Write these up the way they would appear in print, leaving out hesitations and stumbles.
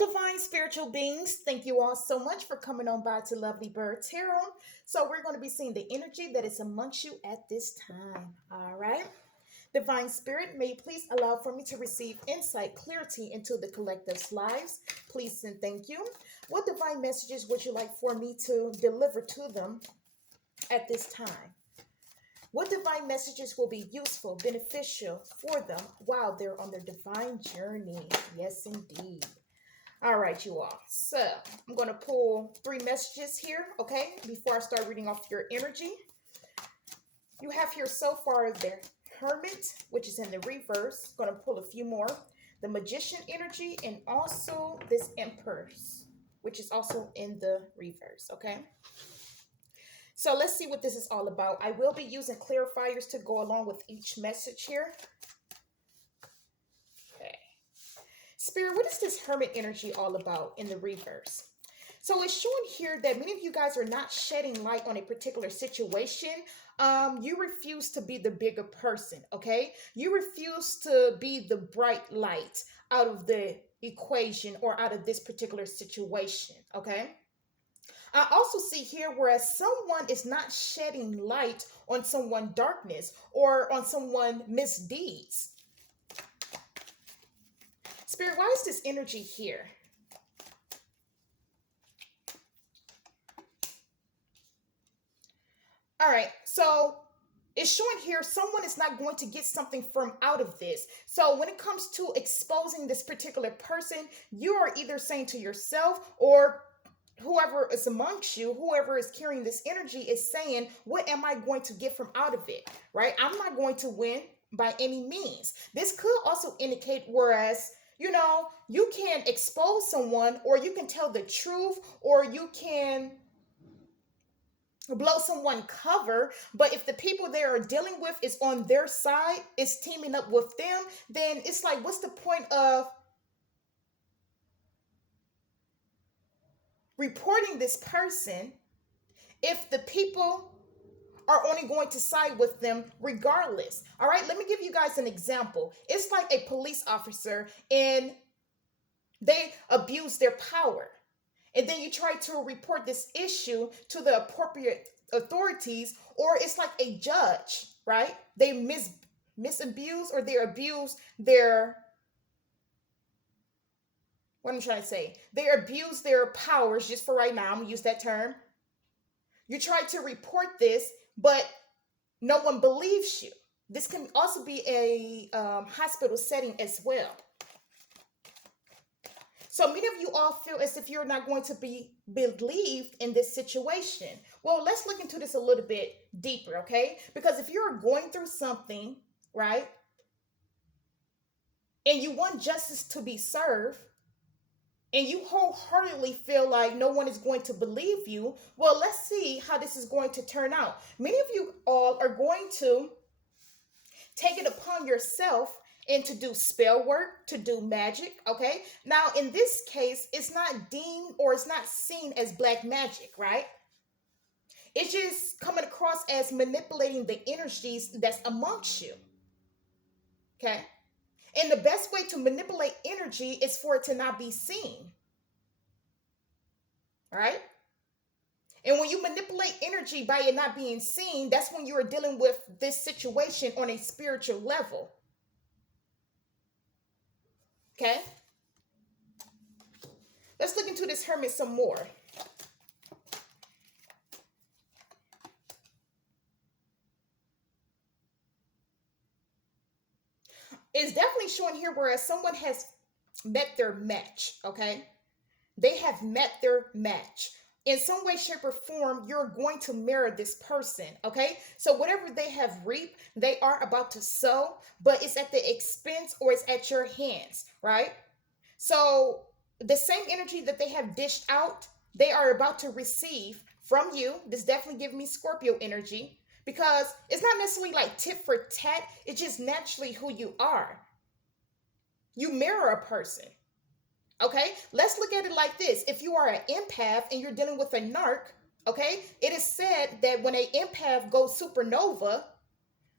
divine spiritual beings, thank you all so much for coming on by to Lovely Bird Tarot. So, we're going to be seeing the energy that is amongst you at this time. All right. Divine Spirit, may you please allow for me to receive insight, clarity into the collective's lives. Please and thank you. What divine messages would you like for me to deliver to them at this time? What divine messages will be useful, beneficial for them while they're on their divine journey? Yes, indeed. All right, you all. So I'm going to pull 3 messages here, okay, before I start reading off your energy. You have here so far the Hermit, which is in the reverse. Going to pull a few more. The Magician energy, and also this Empress, which is also in the reverse, okay? So let's see what this is all about. I will be using clarifiers to go along with each message here. Okay. Spirit, what is this Hermit energy all about in the reverse? So it's showing here that many of you guys are not shedding light on a particular situation. You refuse to be the bigger person, okay? You refuse to be the bright light out of the equation or out of this particular situation, okay? I also see here whereas someone is not shedding light on someone's darkness or on someone's misdeeds. Spirit, why is this energy here? All right, so it's showing here someone is not going to get something from out of this. So when it comes to exposing this particular person, you are either saying to yourself or whoever is amongst you, whoever is carrying this energy is saying, what am I going to get from out of it, right? I'm not going to win by any means. This could also indicate whereas, you know, you can expose someone or you can tell the truth or you can blow someone cover, but if the people they are dealing with is on their side, is teaming up with them, then it's like, what's the point of reporting this person if the people are only going to side with them regardless? All right, let me give you guys an example. It's like a police officer and they abuse their power. And then you try to report this issue to the appropriate authorities, or it's like a judge, right? They misabuse or they abuse their, what I'm trying to say, they abuse their powers, just for right now, I'm gonna use that term. You try to report this, but no one believes you. This can also be a hospital setting as well. So many of you all feel as if you're not going to be believed in this situation. Well, let's look into this a little bit deeper, okay? Because if you're going through something, right, and you want justice to be served, and you wholeheartedly feel like no one is going to believe you, well, let's see how this is going to turn out. Many of you all are going to take it upon yourself and to do spell work, to do magic, okay? Now, in this case, it's not deemed or it's not seen as black magic, right? It's just coming across as manipulating the energies that's amongst you, okay? And the best way to manipulate energy is for it to not be seen, all right? And when you manipulate energy by it not being seen, that's when you are dealing with this situation on a spiritual level. Okay, let's look into this Hermit some more. It's definitely showing here whereas someone has met their match, okay? They have met their match. In some way, shape, or form, you're going to mirror this person, okay? So whatever they have reaped, they are about to sow, but it's at the expense or it's at your hands, right? So the same energy that they have dished out, they are about to receive from you. This definitely gives me Scorpio energy because it's not necessarily like tit for tat. It's just naturally who you are. You mirror a person. Okay, let's look at it like this. If you are an empath and you're dealing with a narc, okay, it is said that when an empath goes supernova,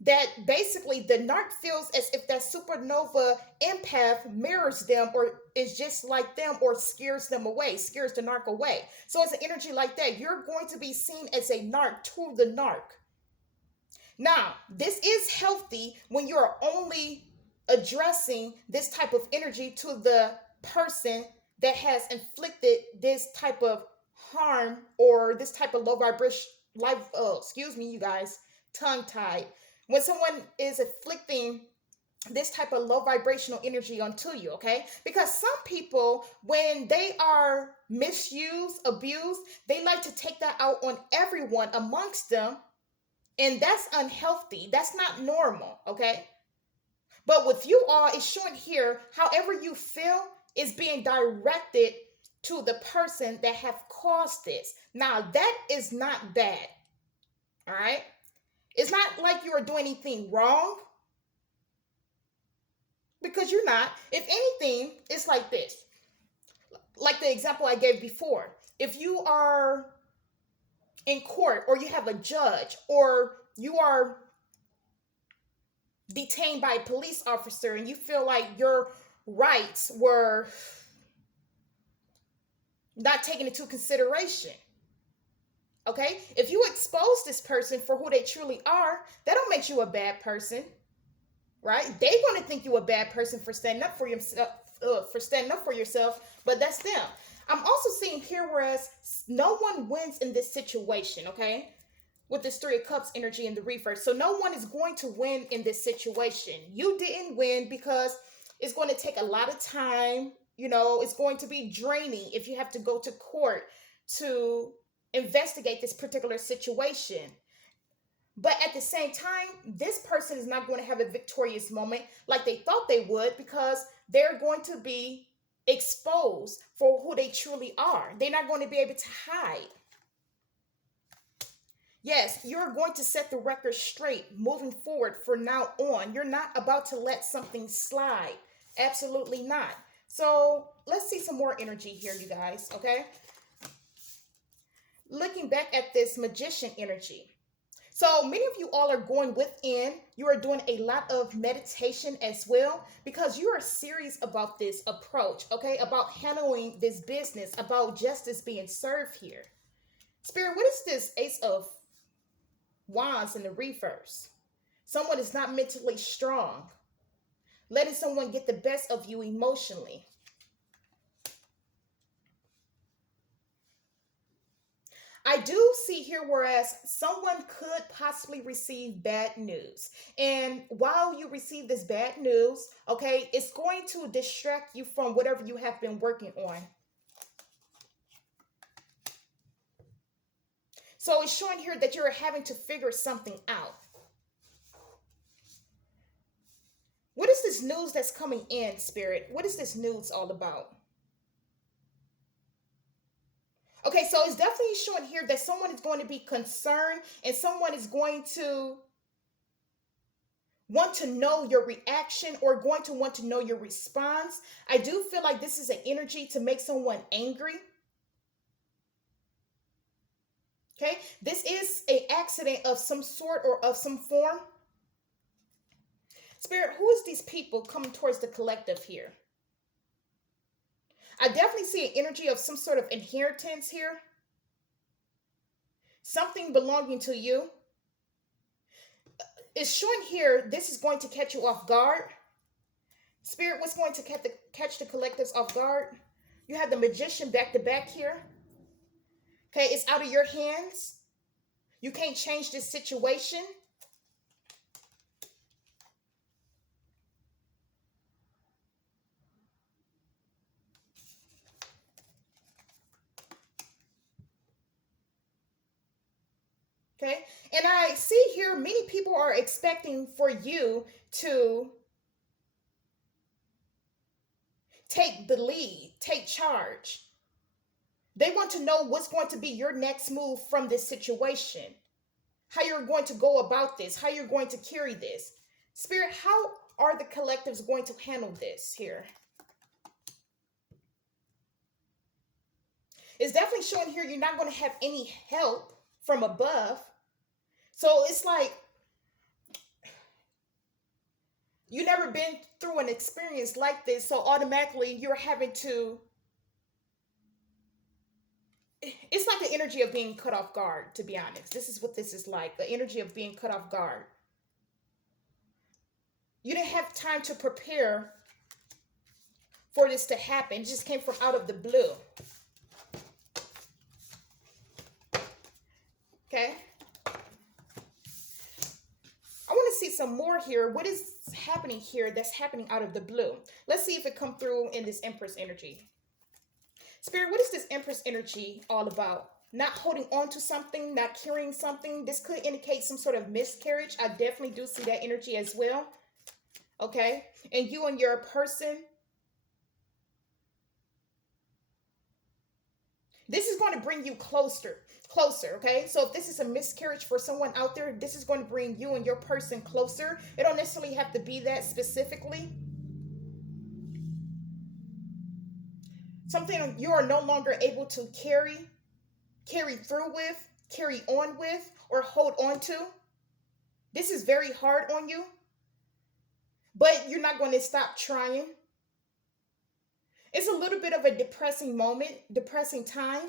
that basically the narc feels as if that supernova empath mirrors them or is just like them or scares them away, scares the narc away. So it's an energy like that. You're going to be seen as a narc to the narc. Now, this is healthy when you're only addressing this type of energy to the person that has inflicted this type of harm or this type of low vibration life, excuse me, you guys, tongue tied. When someone is inflicting this type of low vibrational energy onto you, okay? Because some people, when they are misused, abused, they like to take that out on everyone amongst them, and that's unhealthy. That's not normal, okay? But with you all, it's showing here, however you feel is being directed to the person that have caused this. Now, that is not bad, all right? It's not like you are doing anything wrong, because you're not. If anything, it's like this. Like the example I gave before. If you are in court or you have a judge or you are detained by a police officer and you feel like your rights were not taken into consideration, okay? If you expose this person for who they truly are, that don't make you a bad person, right? They're going to think you a bad person for standing up for yourself, but that's them. I'm also seeing here, whereas no one wins in this situation, okay? With this Three of Cups energy in the reverse. So no one is going to win in this situation. You didn't win because it's going to take a lot of time. You know, it's going to be draining if you have to go to court to investigate this particular situation. But at the same time, this person is not going to have a victorious moment like they thought they would, because they're going to be exposed for who they truly are. They're not going to be able to hide. Yes, you're going to set the record straight moving forward for now on. You're not about to let something slide. Absolutely not. So let's see some more energy here, you guys, okay? Looking back at this magician energy. So many of you all are going within. You are doing a lot of meditation as well, because you are serious about this approach, okay? About handling this business, about justice being served here. Spirit, what is this Ace of Wands in the reverse? Someone is not mentally strong. Letting someone get the best of you emotionally. I do see here, whereas someone could possibly receive bad news. And while you receive this bad news, okay, it's going to distract you from whatever you have been working on. So it's showing here that you're having to figure something out. What is this news that's coming in, Spirit? What is this news all about? Okay, so it's definitely showing here that someone is going to be concerned and someone is going to want to know your reaction or going to want to know your response. I do feel like this is an energy to make someone angry. Okay, this is an accident of some sort or of some form. Spirit, who is these people coming towards the collective here? I definitely see an energy of some sort of inheritance here. Something belonging to you. It's showing here this is going to catch you off guard. Spirit, what's going to catch the collectives off guard? You have the Magician back to back here. Okay, it's out of your hands. You can't change this situation. Okay, and I see here many people are expecting for you to take the lead, take charge. They want to know what's going to be your next move from this situation, how you're going to go about this, how you're going to carry this. Spirit, how are the collectives going to handle this here? It's definitely showing here you're not going to have any help from above. So it's like You never been through an experience like this, so automatically you're having to, it's like the energy of being cut off guard, to be honest. This is what this is like, the energy of being cut off guard. You didn't have time to prepare for this to happen. It just came from out of the blue. Okay. I want to see some more here. What is happening here that's happening out of the blue? Let's see if it come through in this Empress energy. Spirit, what is this Empress energy all about? Not holding on to something, not carrying something. This could indicate some sort of miscarriage. I definitely do see that energy as well. Okay. And you and your person, this is going to bring you closer. Okay? So if this is a miscarriage for someone out there, this is going to bring you and your person closer. It don't necessarily have to be that specifically. Something you are no longer able to carry through with, carry on with, or hold on to. This is very hard on you, but you're not going to stop trying. It's a little bit of a depressing moment, depressing time.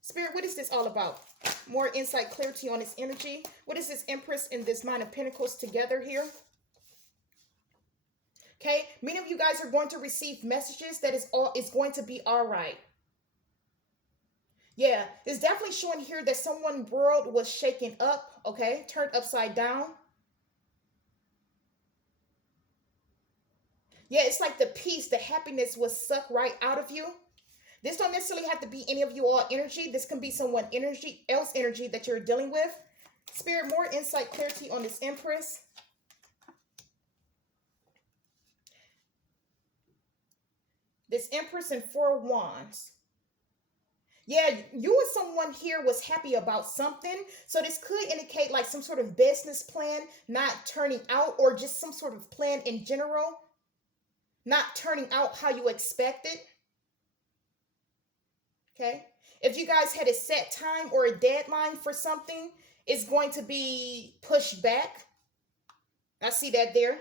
Spirit, what is this all about? More insight, clarity on this energy. What is this Empress and this Nine of Pentacles together here? Okay, many of you guys are going to receive messages that is going to be all right. Yeah, it's definitely showing here that someone's world was shaken up, okay, turned upside down. Yeah, it's like the peace, the happiness was sucked right out of you. This don't necessarily have to be any of you all energy. This can be someone else energy that you're dealing with. Spirit, more insight, clarity on this Empress. This Empress and Four of Wands. Yeah, you and someone here was happy about something. So this could indicate like some sort of business plan not turning out, or just some sort of plan in general not turning out how you expected. Okay. If you guys had a set time or a deadline for something, it's going to be pushed back. I see that there.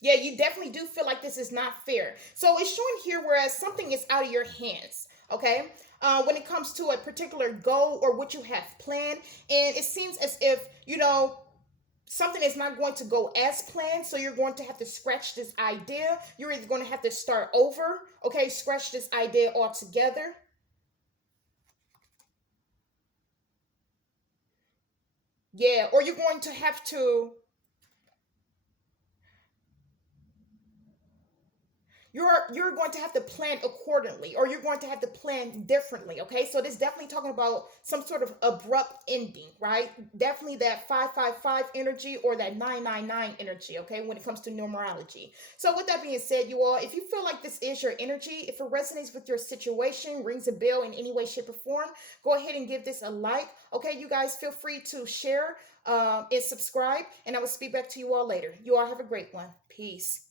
Yeah, you definitely do feel like this is not fair. So it's showing here whereas something is out of your hands, okay? When it comes to a particular goal or what you have planned, and it seems as if, something is not going to go as planned, so you're going to have to scratch this idea. You're either going to have to start over, okay? Scratch this idea altogether. Yeah, or you're going to have to you're going to have to plan accordingly, or you're going to have to plan differently. Okay, so this definitely talking about some sort of abrupt ending, right? Definitely that 555 energy or that 999 energy. Okay, when it comes to numerology. So with that being said, you all, if you feel like this is your energy, if it resonates with your situation, rings a bell in any way, shape, or form, go ahead and give this a like. Okay, you guys feel free to share and subscribe, and I will speak back to you all later. You all have a great one. Peace.